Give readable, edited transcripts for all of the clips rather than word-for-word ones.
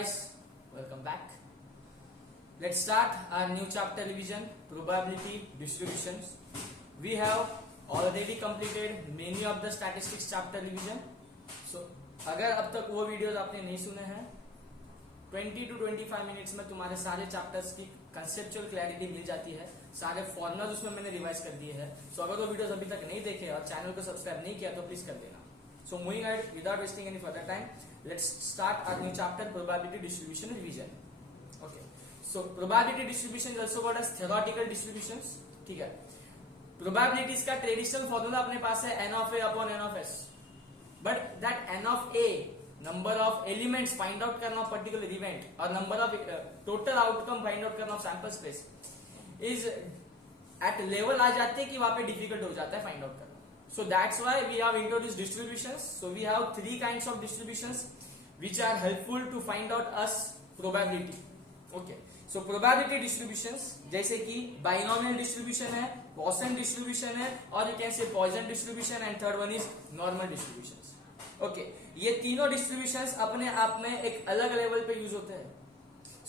guys, welcome back. Let's start our new chapter revision, probability distributions. We have already completed many of the statistics chapter revision. So अगर अब तक वो videos आपने नहीं सुने हैं 20 to 25 मिनट्स में तुम्हारे सारे चैप्टर्स की कंसेप्चुअल क्लैरिटी मिल जाती है, सारे फॉर्मुलाज उसमें मैंने रिवाइज कर दिए हैं. सो अगर वो वीडियोस अभी तक नहीं देखे और चैनल को सब्सक्राइब नहीं किया तो प्लीज कर देना. So moving ahead without wasting any further time, let's start our new chapter, probability distribution revision. Okay. So probability distribution is also called as theoretical distributions. ठीक है. Probabilities का ट्रेडिशनल फॉर्मूला अपने पास है n of a upon n of s. But that n of a number of elements find out करना particular event और number of total outcome find out करना sample space is at level आ जाते हैं कि वहां पे difficult हो जाता है find out करना. So that's why we have introduced distributions. So we have three kinds of distributions which are helpful to find out us probability. Okay. So probability distributions जैसे कि binomial distribution है, Gaussian distribution है और you can say Poisson distribution and third one is normal distributions. Okay. ये तीनों distributions अपने आप में एक अलग लेवल पे यूज होते हैं.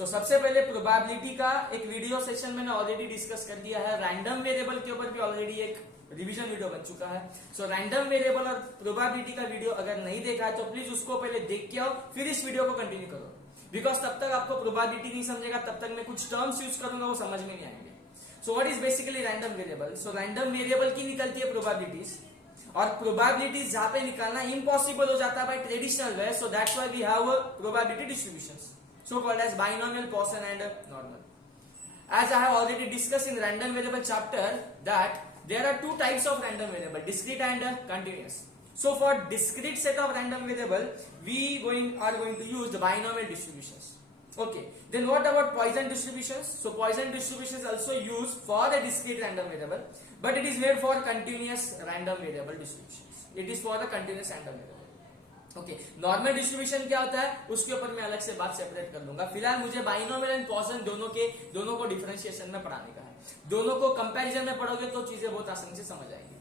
So सबसे पहले probability का एक वीडियो सेशन मैंने ऑलरेडी डिस्कस कर दिया है. रैंडम वेरिएबल के ऊपर भी ऑलरेडी एक रिवीजन वीडियो बन चुका है. सो रैंडम वेरिएबल और प्रोबेबिलिटी का वीडियो अगर नहीं देखा है तो प्लीज उसको पहले देख के आओ, फिर इस वीडियो को कंटिन्यू करो. बिकॉज तब तक आपको प्रोबेबिलिटी नहीं समझेगा, तब तक मैं कुछ टर्म्स यूज करूंगा वो समझ में नहीं आएंगे. सो what is basically random variable? So random variable की निकलती है प्रोबेबिलिटीज और प्रोबेबिलिटीज जहां पे निकालना इम्पॉसिबल हो जाता है by traditional way. So that's why we have probability distributions so called as binomial, Poisson and normal. As I have already discussed in random variable chapter that there are two types of random variable, discrete and continuous. So for discrete set of random variable we are going to use the binomial distributions. Okay, then what about Poisson distributions? So Poisson distributions also used for the discrete random variable, but it is made for continuous random variable distributions. It is for the continuous random variable. Okay, normal distribution क्या होता है उसके ऊपर मैं अलग से बात separate कर लूंगा. फिलहाल मुझे बाइनोमियल एंड पॉइसन दोनों को डिफरेंशिएशन में पढ़ाने का है. दोनों को कंपैरिजन में पढ़ोगे तो चीजें बहुत आसानी से समझ आएंगी.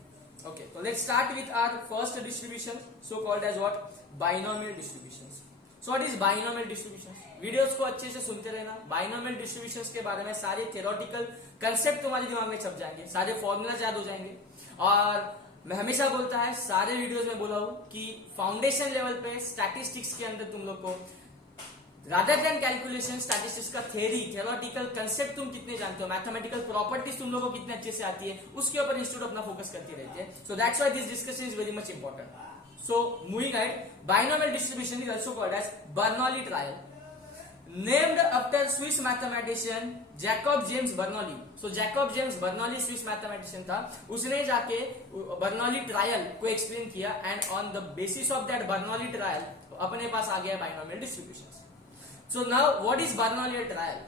ओके, तो let's start with our first distribution so called as what? Binomial distributions. So what is binomial distributions? Videos को अच्छे से सुनते रहना. बाइनोमियल डिस्ट्रीब्यूशंस के बारे में सारे थियोरेटिकल कंसेप्ट तुम्हारे दिमाग में छप जाएंगे, सारे फॉर्मूला याद हो जाएंगे. और मैं हमेशा बोलता है, सारे वीडियोस में बोला हूं कि फाउंडेशन लेवल पे स्टैटिस्टिक्स के अंदर तुम लोग को रादर देन कैलकुलेशन स्टैटिस्टिक्स का थियोरेटिकल कंसेप्ट तुम कितने जानते हो, मैथमेटिकल प्रॉपर्टीज तुम लोग को कितने अच्छे से आती है, उसके ऊपर इंस्टीट्यूट अपना फोकस करती रहती है. So that's why this discussion is very much important. So moving ahead, binomial distribution is also called as Bernoulli trial, named after Swiss mathematician Jacob James Bernoulli. So Jacob James Bernoulli Swiss mathematician था, उसने जाके Bernoulli trial को explain किया and on the basis of that Bernoulli trial अपने पास आ गया binomial distributions. So now what is Bernoulli trial?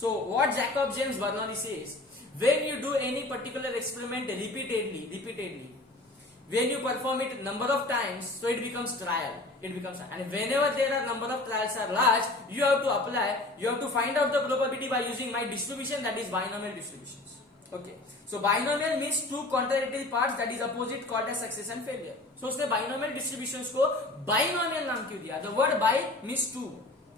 So what Jacob James Bernoulli says, when you do any particular experiment repeatedly, when you perform it number of times, so it becomes trial. And whenever there are number of trials are large, you have to find out the probability by using my distribution, that is binomial distributions. Okay, so binomial means two contradictory parts, that is opposite, called as success and failure. So उसने binomial distributions को binomial नाम क्यों दिया? The word bi means two.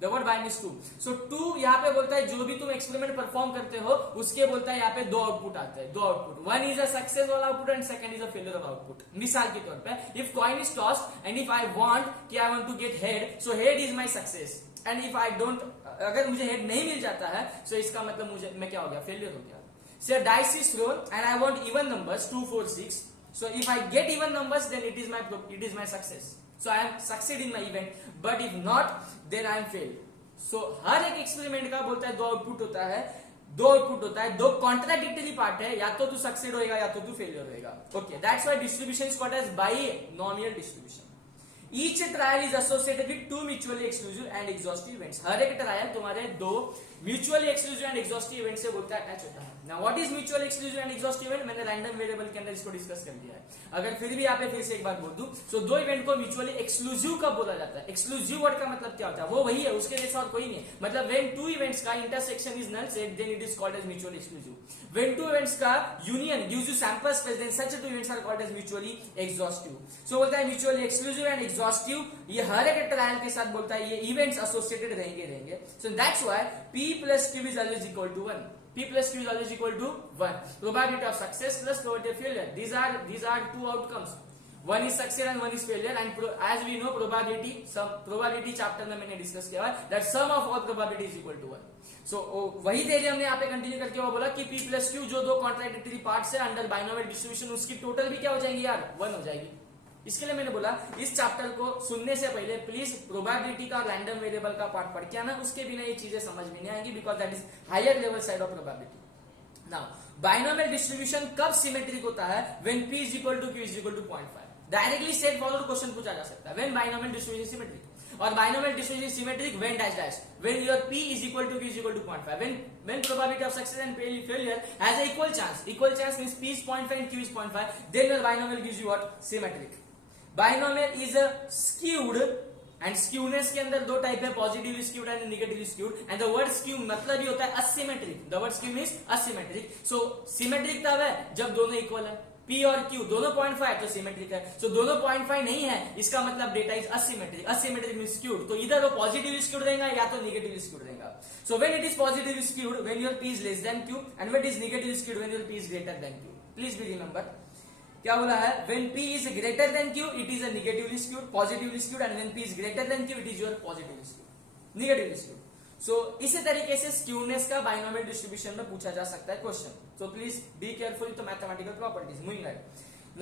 The word bi means two. So two यहाँ पे बोलता है जो भी तुम एक्सपेरिमेंट परफॉर्म करते हो उसके बोलता है यहाँ पे दो आउटपुट आते हैं, दो output. One is a successful output and second is a failure of output. मिसाल के तौर पे if coin is tossed and if I want कि I want to get head, so head is my success. And if I don't, अगर मुझे head नहीं मिल जाता है सो इसका मतलब मैं क्या हो गया? फेलियर हो गया. So dice is thrown and I want even numbers 2 4 6. So if I get even numbers then it is my success. So I am succeed in my event, but if not then I am failed. So हर एक experiment का बोलता है दो output होता है, दो contradictory part है, या तो तू सक्सेड होएगा या तो तू फेलियर होएगा. Okay, that's why distribution is called as binomial distribution. Each trial is associated with two mutually exclusive and exhaustive events. हर एक ट्रायल तुम्हारे दो mutually exclusive and exhaustive event से बोलता है अटैच होता है. Now what is mutual exclusive and exhaustive event, मैंने रैंडम वेरिएबल के अंदर इसको डिस्कस कर दिया है। अगर फिर भी यहाँ पे फिर से एक बार बोल दूं, सो दो इवेंट को म्यूचुअली एक्सक्लूसिव कब बोला जाता है? एक्सक्लूसिव वर्ड का मतलब क्या होता है? वो वही है, उसके जैसा और कोई नहीं है। मतलब व्हेन टू इवेंट्स का intersection is null set, then it is called as mutually exclusive. When two events का union gives you sample space, then such two events are called as mutually exhaustive. So बोलता है mutually exclusive and exhaustive, ये हर एक trial के साथ बोलता है ये इवेंट्स एसोसिएटेड रहेंगे। सो that's why P plus Q is always equal to 1. P plus Q is always equal to 1. Probability of success plus probability of failure. These are two outcomes. One is success and one is failure. And as we know, probability chapter में मैंने discuss किया है that sum of all probability is equal to 1. So वही theory हमने यहाँ पे continue करके वो बोला कि P plus Q जो दो कॉन्ट्राडिक्टरी पार्ट्स है अंडर बाइनोमियल डिस्ट्रीब्यूशन, उसकी टोटल भी क्या हो जाएगी यार? 1 हो जाएगी। इसके लिए मैंने बोला इस चैप्टर को सुनने से पहले प्लीज प्रोबेबिलिटी का रैंडम वेरिएबल का पार्ट पढ़ के आना, उसके बिना ये चीजें समझ में नहीं आएंगी, because that is higher level side of probability. Now binomial distribution कब सिमेट्रिक होता है? When P is equal to Q is equal to 0.5। Directly straight forward question पूछा जा सकता है, व्हेन बाइनोमियल डिस्ट्रीब्यूशन सिमेट्रिक। और binomial distribution symmetric when dash dash, when your P is equal to Q is equal to 0.5, when probability of success and failure has a equal chance means P is 0.5 and Q is 0.5, then your binomial gives you what? Symmetric। Binomial is skewed and skewness के अंदर दो type है, positive skewed and negative skewed. And the word skew मतलब ही होता है asymmetric. The word skew means asymmetric. So symmetric तब है जब दोनों इक्वल है, P और Q दोनों 0.5 तो सिमेट्रिक है। सो दोनों 0.5 नहीं है, इसका मतलब data is asymmetric. Asymmetric means skewed, तो इधर वो पॉजिटिव स्क्यूड रहेगा या तो नेगेटिव स्क्यूड रहेगा। So when it is positive skewed when your P is less than Q, and when it is negative skewed when your P is greater then Q। Please be remember क्या बोला है? when P is greater than Q, it is a negatively skewed, positively skewed, and when P is greater than Q, it is your positively skewed, negatively skewed. So इसी तरीके से skewness का binomial distribution में पूछा जा सकता है question. So please be careful with the mathematical properties. Moving ahead.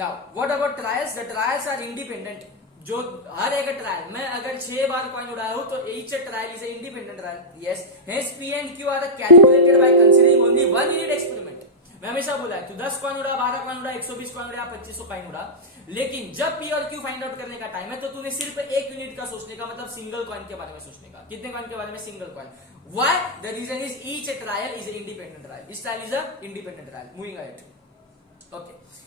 Now, what about trials? The trials are independent. जो हर एक ट्रायल में अगर 6 बार कॉइन उड़ाया हो तो each trial is a independent trial. Yes, hence P and Q are calculated by considering only one unit experiment. मैं हमेशा बोला है तू 10 कॉइन उड़ा, 12 कॉइन उड़ा, 120 कॉइन उड़ा, 2500 कॉइन उड़ा, लेकिन जब P और Q फाइंड आउट करने का टाइम है तो तूने सिर्फ एक यूनिट का सोचने का, मतलब सिंगल कॉइन के बारे में सोचने का। कितने कॉइन के बारे में? Single coin. Why? The reason is each trial is a independent trial. इस trial is a independent trial. Moving ahead. Okay,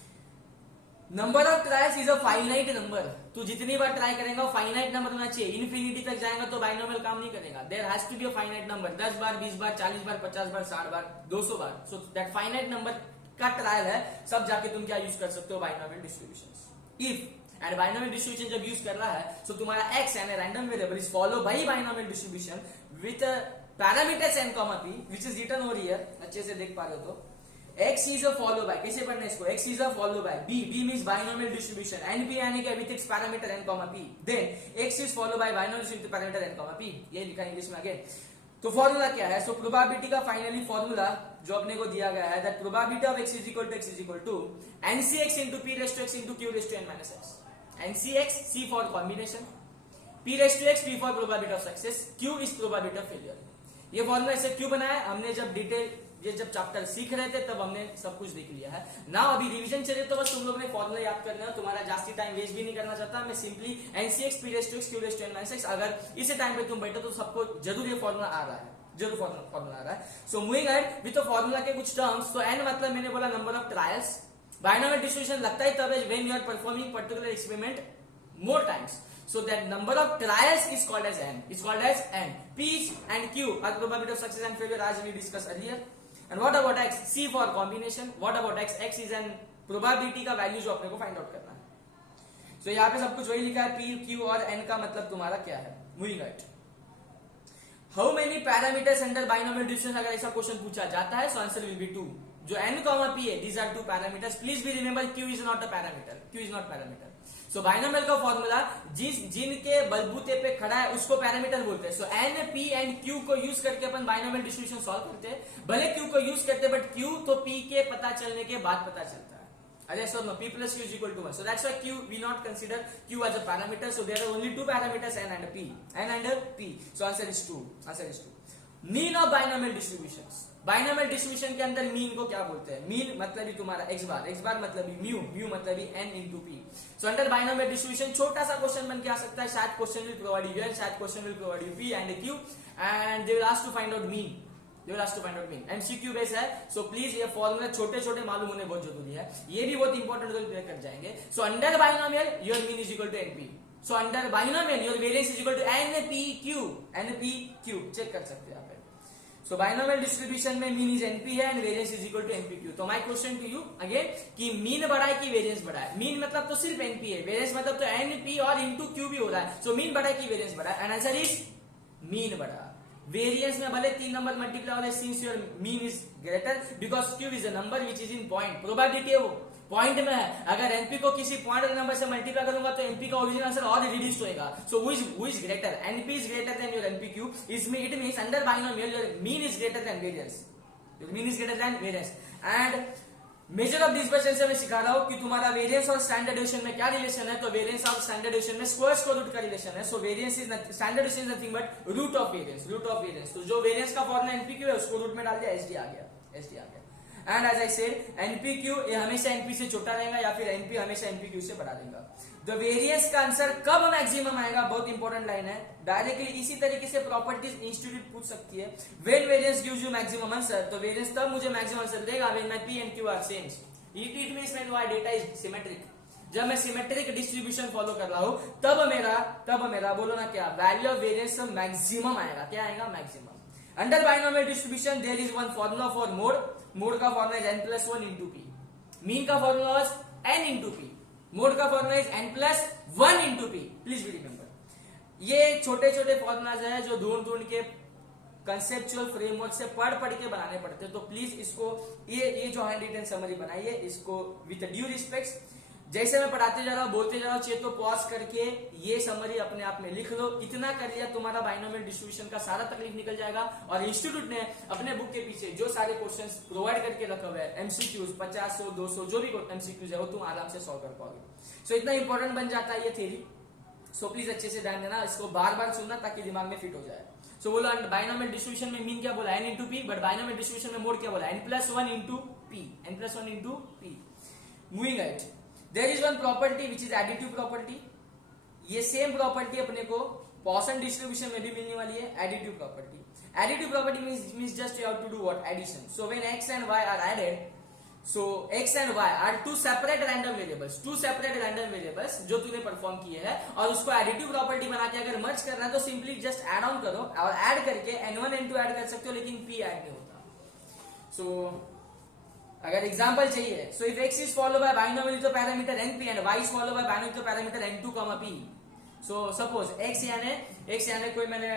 number of trials is a finite number. तू जितनी बार ट्राई करेगा वो फाइनाइट नंबर होना चाहिए। इन्फिनिटी तक जाएगा तो बाइनोमियल काम नहीं करेगा। There has to be a finite number. 10 बार, 20 बार, 40 बार, 50 बार, 60 बार, 200 बार। सो दैट फाइनाइट नंबर का ट्रायल है, सब जाके तुम क्या यूज कर सकते हो? Binomial distributions. If and binomial distribution जब यूज कर रहा है तो तुम्हारा x and random variable is follow by binomial distribution with parameters n, p which is written over here. अच्छे से देख पा रहे हो तो x is a follow by, कैसे पढ़ना है इसको? x is a follow by b means binomial distribution, np यानी कि with its parameter n, p, then x is follow by binomial distribution parameter n, p। ये लिखा इंग्लिश में again. तो फॉर्मूला क्या है? सो प्रोबेबिलिटी का फाइनली फॉर्मूला जो अपने को दिया गया है, that probability of x is equal to ncx into p raised to x into q raised to n minus x। ncx c for combination, p raised to x p for probability of success, q is probability of failure। ये formula ऐसे क्यों बनाया? हमने जब detail ये जब chapter सीख रहे थे तब हमने सब कुछ देख लिया है ना। अभी रिवीजन चले तो बस तुम लोग ने फॉर्मूला याद करना है। तुम्हारा जास्ती टाइम वेस्ट भी नहीं करना चाहता मैं। Simply n c x p raised to x q raised to n minus x, अगर इसी टाइम पे तुम बैठो तो सबको जरूर ये फॉर्मूला आ रहा है, जरूर फॉर्मूला आ रहा है। So moving ahead with the formula के कुछ टर्म्स। तो एन मतलब मैंने बोला number of trials. Binomial distribution लगता ही तब है when you are performing particular experiment more times. So that number of trials is called as n. Is called as n. P and Q are probability of success and failure as we discussed earlier. And what about x? C for combination. What about x? X is an probability का value जो अपने को find out करना है। So यहाँ पे सब कुछ वही लिखा है। P, Q और n का मतलब तुम्हारा क्या है? Moving ahead. How many parameters under binomial distribution? अगर ऐसा क्वेश्चन पूछा जाता है so answer will be 2. जो n, p है, these are two parameters. Please be remember Q is not a parameter. Q is not parameter. So binomial का formula जिनके बलबूते पे खड़ा है उसको पैरामीटर बोलते हैं। सो एन, पी एंड क्यू को यूज करके अपन बाइनोमियल डिस्ट्रीब्यूशन सॉल्व करते हैं। भले क्यू को यूज करते हैं बट क्यू तो पी के पता चलने के बाद पता चलता है। अरे so no, p plus q is equal to 1. So that's why q we not consider q as a parameter. So there are only two parameters n and p. n and p. So answer is 2. Answer is 2. Mean of binomial distributions. Binomial distribution के अंदर mean को क्या बोलते हैं? Mean मतलब ही तुम्हारा x बार मतलब ही mu, mu मतलब ही n into p। So under binomial distribution छोटा सा क्वेश्चन बन के आ सकता है। शायद question will provide you n, शायद question will provide you p and q and they will ask to find out mean. You have to find out mean. MCQ base है, सो प्लीज ये formula छोटे छोटे मालूम होने बहुत जरूरी है, ये भी बहुत इंपॉर्टेंट रोल प्ले कर जाएंगे। So under binomial your mean is equal to n p, so under binomial your variance is equal to n p q, n p q check कर सकते हैं यहाँ पे। सो बाइनोमियल डिस्ट्रीब्यूशन में मीन इज एनपी है and variance is equal to n p q. तो my question to you again कि mean बड़ा है कि वेरिएंस बड़ा है? मीन मतलब तो सिर्फ एनपी है, वेरिएंस मतलब तो एनपी और इंटू क्यू भी हो रहा है। सो मीन बड़ा है कि वेरिएंस बड़ा है? एंड आंसर इज मीन बड़ा। वेरिएंस में भले 3 नंबर मल्टीप्लाई हो रहा है, since your mean is greater because Q is a number which is in point, probability है वो पॉइंट में है। अगर एनपी को किसी पॉइंट नंबर से मल्टीप्लाई करूंगा तो एनपी का ओरिजिनल आंसर और रिड्यूस होएगा। So who is greater? N p is greater than your n p q, इसमें it means under binomial your mean is greater than variance, your mean is greater than variance. And measure of dispersion से मैं सिखा रहा हूं कि तुम्हारा variance और standard division में क्या रिलेशन है। तो वेरिएंस और स्टैंडर्ड डिवीजन में स्क्वायर रूट का रिलेशन है। So variance is standard division is nothing but root of variance, root of variance. तो जो वेरिएंस का फॉर्मूला एनपीक्यू है उसको रूट में डाल दिया, एसडी आ गया, एसडी आ गया। एंड एज आई सेड एनपीक्यू ये हमेशा एनपी से छोटा रहेगा या फिर एनपी हमेशा एनपीक्यू से बड़ा रहेगा। द वेरिएंस का आंसर कब मैक्सिमम आएगा, बहुत इंपॉर्टेंट लाइन है। डायरेक्टली इसी तरीके से प्रॉपर्टीज इंस्टीट्यूट पूछ सकती है। When variance gives you maximum answer, तो वेरिएंस तब मुझे मैक्सिमम आंसर देगा when my P and Q R same. It means when my data is symmetric, जब मैं सिमेट्रिक डिस्ट्रीब्यूशन फॉलो कर रहा हूं तब मेरा बोलो ना क्या वैल्यू ऑफ वेरिएंस मैक्सिमम आएगा। क्या आएगा? Maximum. Under binomial distribution there is one formula for mode, mode का formula is n+1 into p, mean का formula is n into p, mode का formula is n+1 into p. Please be remember, ये छोटे छोटे formulas है जो ढूंढ के कंसेप्चुअल फ्रेमवर्क से पढ़ के बनाने पड़ते हैं। तो प्लीज इसको ये जो हैंड रिटन समरी बनाइए इसको विद ड्यू रिस्पेक्ट, जैसे मैं पढ़ाते जा रहा हूं बोलते जा रहा हूं, चाहिए तो पॉज करके ये समरी अपने आप में लिख लो। इतना कर लिया तुम्हारा बाइनोमियल डिस्ट्रीब्यूशन का सारा तकलीफ निकल जाएगा। और इंस्टीट्यूट ने अपने बुक के पीछे जो सारे क्वेश्चंस प्रोवाइड करके रखा हुआ है, एमसीक्यूज 50, 100, 200 जो भी एमसीक्यूज है वो तुम आराम से सॉल्व कर पाओगे। सो इतना इंपॉर्टेंट बन जाता है ये थ्योरी। सो प्लीज अच्छे से ध्यान देना, इसको बार बार सुनना ताकि दिमाग में फिट हो जाए। सो बोलो बाइनोमियल डिस्ट्रीब्यूशन में मीन क्या बोला? n into P, but binomial distribution में मोड क्या बोला? n+1 into P, n+1 into P. Moving at, there is one property which is additive property. ये सेम प्रॉपर्टी अपने को पॉइसन डिस्ट्रीब्यूशन में भी मिलने वाली है, additive property. Additive property means just you have to do what? Addition. So when x and y are added, so x and y are two separate random variables जो तूने perform किए हैं और उसको एडिटिव प्रॉपर्टी बना के अगर मर्ज करना है तो सिंपली जस्ट ऐड ऑन करो और ऐड करके n1 n2 ऐड कर सकते हो, लेकिन p ऐड नहीं होता। सो अगर एग्जांपल चाहिए, so if x is followed by binomial with the parameter np and y is followed by binomial with the parameter n2, p, so suppose x यानी कोई मैंने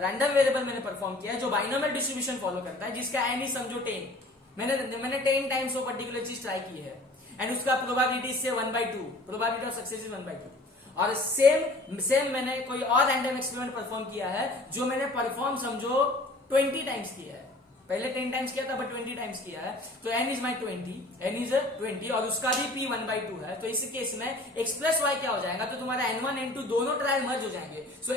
रैंडम वेरिएबल मैंने परफॉर्म किया है जो बाइनोमियल डिस्ट्रीब्यूशन फॉलो करता है, जिसका n ही समझो 10, मैंने 10 टाइम्स वो पर्टिकुलर चीज ट्राई की है एंड उसका प्रोबेबिलिटी से 1/2, प्रोबेबिलिटी ऑफ सक्सेस इज 1/2। और सेम मैंने कोई और रैंडम एक्सपेरिमेंट परफॉर्म किया है जो मैंने परफॉर्म समझो 20 टाइम्स किया है। पहले 10 टाइम्स किया था बट 20 टाइम्स किया है, तो n इज माई 20 और उसका भी p 1/2 है। तो इस केस में x+y क्या हो जाएगा? तो तुम्हारा n1 n2 दोनों ट्रायल मर्ज हो जाएंगे। सो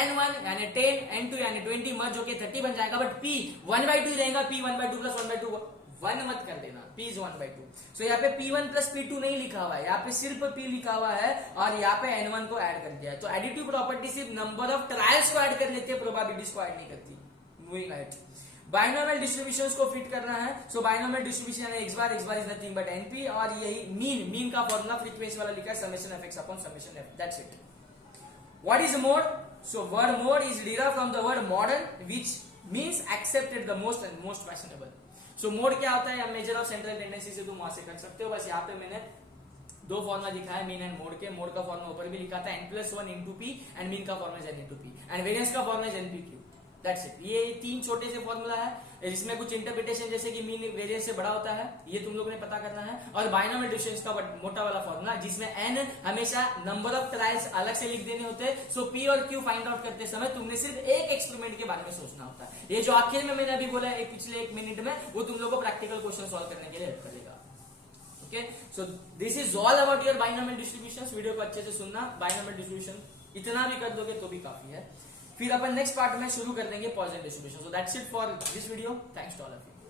n1 यानी 10, n2 यानी 20 मर्ज होके 30 बन जाएगा, बट p 1/2 रहेगा। p 1/2 प्लस 1/2 1 मत कर देना, p इज 1/2। सो यहाँ पे p1 प्लस p2 नहीं लिखा हुआ है, यहाँ पे सिर्फ p लिखा हुआ है और यहाँ पे n1 को ऐड कर दिया है। तो एडिटिव प्रॉपर्टी सिर्फ नंबर ऑफ ट्रायल्स को ऐड कर लेते हैं, प्रोबेबिलिटीज को ऐड नहीं करती। मूविंग अहेड, बाइनोमियल डिस्ट्रीब्यूशंस को फिट करना है। सो बाइनोमियल डिस्ट्रीब्यूशन है x bar is nothing but np, और यही मीन का फॉर्मूला फ्रीक्वेंसी वाला लिखा है summation f x upon summation f, that's it. What is mode? So word mode is derived from the word modern which means accepted the most and most fashionable. So mode क्या होता है? Measure of central tendency से तुम वहां से कर सकते हो। बस यहाँ पे मैंने दो फॉर्मुला लिखा है मीन एंड मोड के। मोड का फॉर्मुला ऊपर भी लिखा था n+1 into p and mean का formula n into p and variance का फॉर्मुला npq, दैट्स इट। ये 3 छोटे से फॉर्मूला है, इसमें कुछ इंटरप्रिटेशन जैसे कि मीन वेरिएंस से बड़ा होता है, ये तुम लोगों ने पता करना है। और बाइनोमियल डिस्ट्रीब्यूशन का मोटा वाला फॉर्मूला जिसमें n हमेशा नंबर ऑफ ट्रायल्स अलग से लिख देने होते हैं। सो p और q फाइंड आउट करते समय तुमने सिर्फ एक एक्सपेरिमेंट के बारे में सोचना होता है। ये जो आखिर में मैंने अभी बोला है पिछले 1 मिनट में, वो तुम लोगों को प्रैक्टिकल क्वेश्चन सॉल्व करने के लिए हेल्प करेगा। Okay, so this is all about your binomial distributions. Video को अच्छे से सुनना। बाइनोमियल डिस्ट्रीब्यूशन इतना भी कर दोगे तो भी काफी है। फिर अपन नेक्स्ट पार्ट में शुरू कर देंगे Poisson distribution. So that's it for this video. Thanks to all of you.